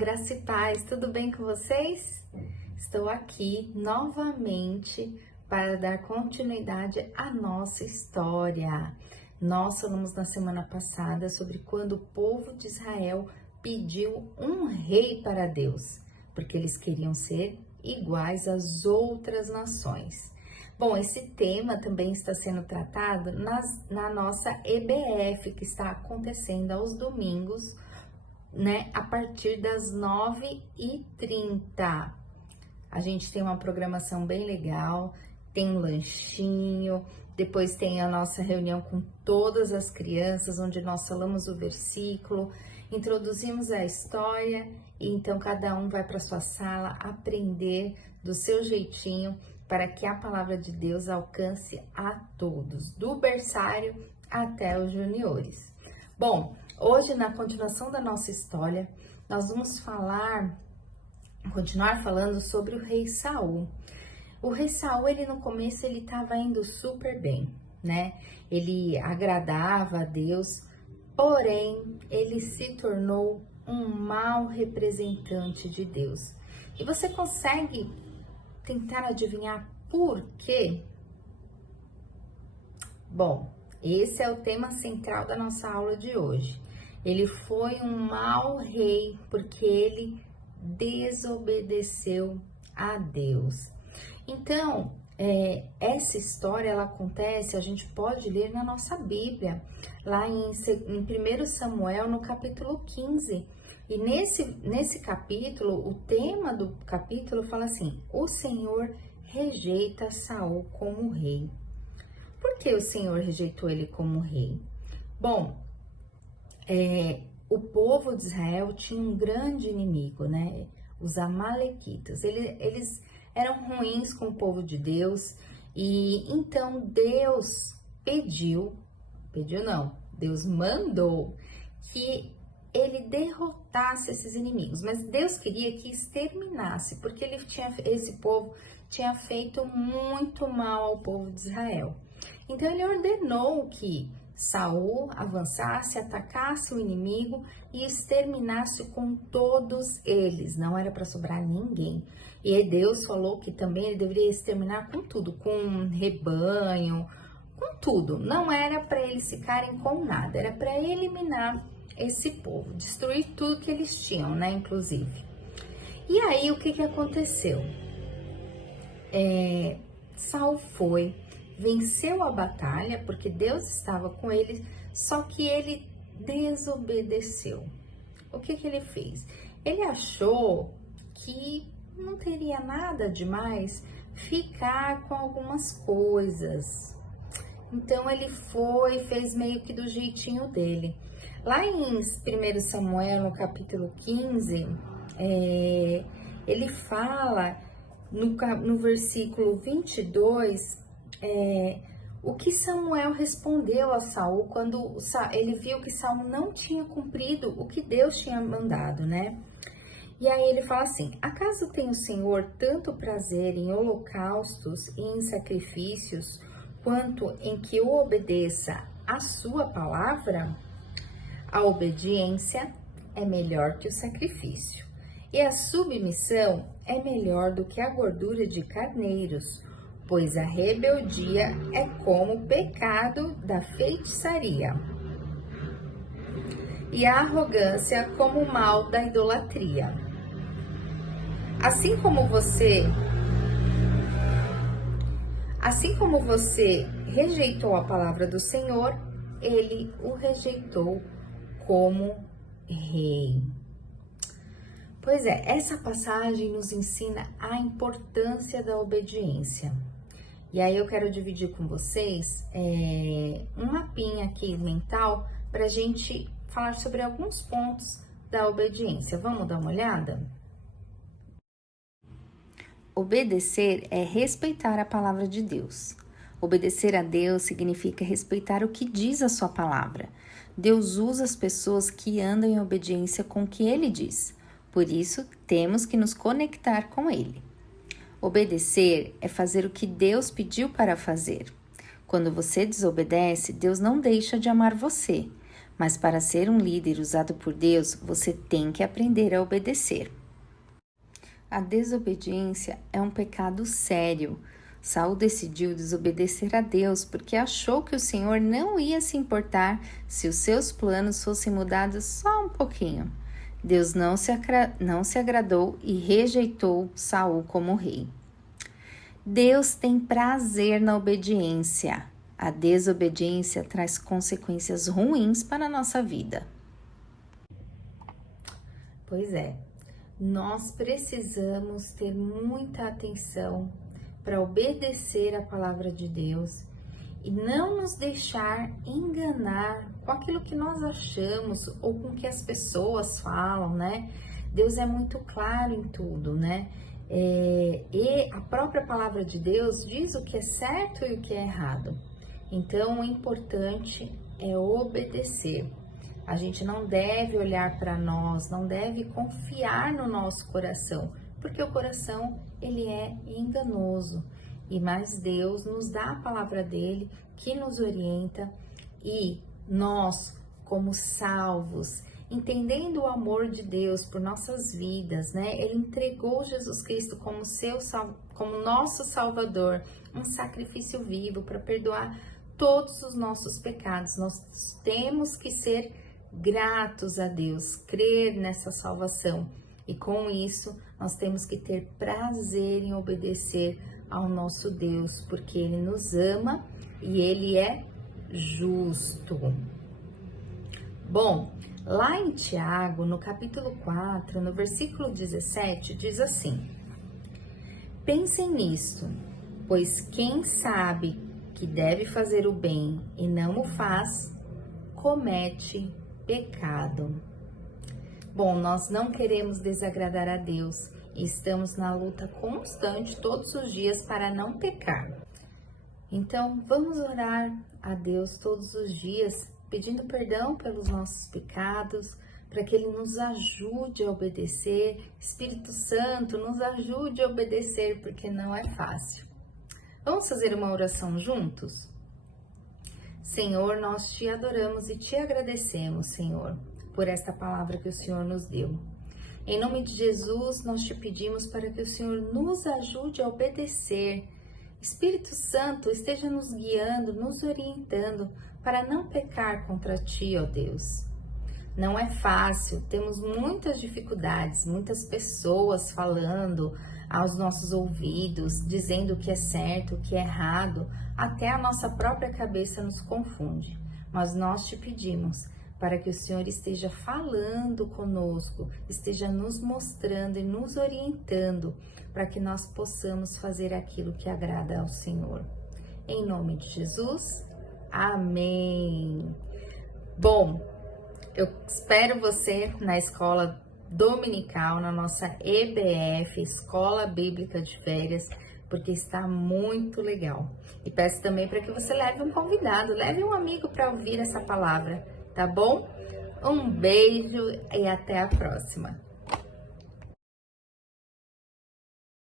graça e paz, tudo bem com vocês? Estou aqui novamente para dar continuidade à nossa história. Nós falamos na semana passada sobre quando o povo de Israel pediu um rei para Deus, porque eles queriam ser iguais às outras nações. Bom, esse tema também está sendo tratado na nossa EBF, que está acontecendo aos domingos, né, a partir das 9h30. A gente tem uma programação bem legal, tem um lanchinho, depois tem a nossa reunião com todas as crianças, onde nós falamos o versículo, introduzimos a história, e então cada um vai para sua sala aprender do seu jeitinho, para que a palavra de Deus alcance a todos, do berçário até os juniores. Bom, hoje, na continuação da nossa história, nós vamos continuar falando sobre o rei Saul. O rei Saul, ele no começo, ele estava indo super bem, né? Ele agradava a Deus, porém, ele se tornou um mau representante de Deus. E você consegue tentar adivinhar por quê? Bom, esse é o tema central da nossa aula de hoje. Ele foi um mau rei porque ele desobedeceu a Deus. Então, essa história, ela acontece, a gente pode ler na nossa Bíblia, lá em 1 Samuel, no capítulo 15. E nesse capítulo, o tema do capítulo fala assim: o Senhor rejeita Saul como rei. Por que o Senhor rejeitou ele como rei? Bom, o povo de Israel tinha um grande inimigo, né? Os amalequitas. Eles eram ruins com o povo de Deus, e então Deus Deus mandou que ele derrotasse esses inimigos, mas Deus queria que exterminasse, porque esse povo tinha feito muito mal ao povo de Israel. Então ele ordenou que Saul avançasse, atacasse o inimigo e exterminasse com todos eles. Não era para sobrar ninguém. E Deus falou que também ele deveria exterminar com tudo, com rebanho, com tudo. Não era para eles ficarem com nada, era para eliminar esse povo, destruir tudo que eles tinham, né, inclusive. E aí o que aconteceu? Saul venceu a batalha, porque Deus estava com ele, só que ele desobedeceu. O que ele fez? Ele achou que não teria nada demais ficar com algumas coisas. Então ele fez meio que do jeitinho dele. Lá em 1 Samuel, no capítulo 15, ele fala no versículo 22, o que Samuel respondeu a Saul quando ele viu que Saul não tinha cumprido o que Deus tinha mandado, né? E aí ele fala assim: acaso tem o Senhor tanto prazer em holocaustos e em sacrifícios, quanto em que eu obedeça a sua palavra? A obediência é melhor que o sacrifício, e a submissão é melhor do que a gordura de carneiros, pois a rebeldia é como o pecado da feitiçaria, e a arrogância como o mal da idolatria. Assim como você rejeitou a palavra do Senhor, ele o rejeitou como rei. Pois é, essa passagem nos ensina a importância da obediência. E aí eu quero dividir com vocês um mapinha aqui mental para a gente falar sobre alguns pontos da obediência. Vamos dar uma olhada? Obedecer é respeitar a palavra de Deus. Obedecer a Deus significa respeitar o que diz a sua palavra. Deus usa as pessoas que andam em obediência com o que Ele diz. Por isso, temos que nos conectar com Ele. Obedecer é fazer o que Deus pediu para fazer. Quando você desobedece, Deus não deixa de amar você, Mas para ser um líder usado por Deus, você tem que aprender a obedecer. A desobediência é um pecado sério. Saul decidiu desobedecer a Deus porque achou que o Senhor não ia se importar se os seus planos fossem mudados só um pouquinho. Deus não se agradou e rejeitou Saul como rei. Deus tem prazer na obediência. A desobediência traz consequências ruins para a nossa vida. Pois é, nós precisamos ter muita atenção para obedecer a palavra de Deus e não nos deixar enganar com aquilo que nós achamos ou com o que as pessoas falam, né? Deus é muito claro em tudo, né? E a própria palavra de Deus diz o que é certo e o que é errado. Então, o importante é obedecer. A gente não deve olhar para nós, não deve confiar no nosso coração, porque o coração, ele é enganoso. Mas Deus nos dá a palavra dele que nos orienta e nós, como salvos, entendendo o amor de Deus por nossas vidas, né? Ele entregou Jesus Cristo como nosso Salvador, um sacrifício vivo para perdoar todos os nossos pecados. Nós temos que ser gratos a Deus, crer nessa salvação. E com isso, nós temos que ter prazer em obedecer ao nosso Deus, porque Ele nos ama e Ele é justo. Bom, lá em Tiago, no capítulo 4, no versículo 17, diz assim: Pensem nisto, pois quem sabe que deve fazer o bem e não o faz, comete pecado. Bom, nós não queremos desagradar a Deus e estamos na luta constante todos os dias para não pecar. Então, vamos orar a Deus todos os dias, pedindo perdão pelos nossos pecados, para que Ele nos ajude a obedecer. Espírito Santo, nos ajude a obedecer, porque não é fácil. Vamos fazer uma oração juntos? Senhor, nós te adoramos e te agradecemos, Senhor, por esta palavra que o Senhor nos deu. Em nome de Jesus, nós te pedimos para que o Senhor nos ajude a obedecer. Espírito Santo, esteja nos guiando, nos orientando para não pecar contra ti, ó Deus. Não é fácil, temos muitas dificuldades, muitas pessoas falando aos nossos ouvidos, dizendo o que é certo, o que é errado, até a nossa própria cabeça nos confunde. Mas nós te pedimos para que o Senhor esteja falando conosco, esteja nos mostrando e nos orientando, para que nós possamos fazer aquilo que agrada ao Senhor. Em nome de Jesus, amém. Bom, eu espero você na escola dominical, na nossa EBF, Escola Bíblica de Férias, porque está muito legal. E peço também para que você leve um convidado, leve um amigo para ouvir essa palavra, tá bom? Um beijo e até a próxima.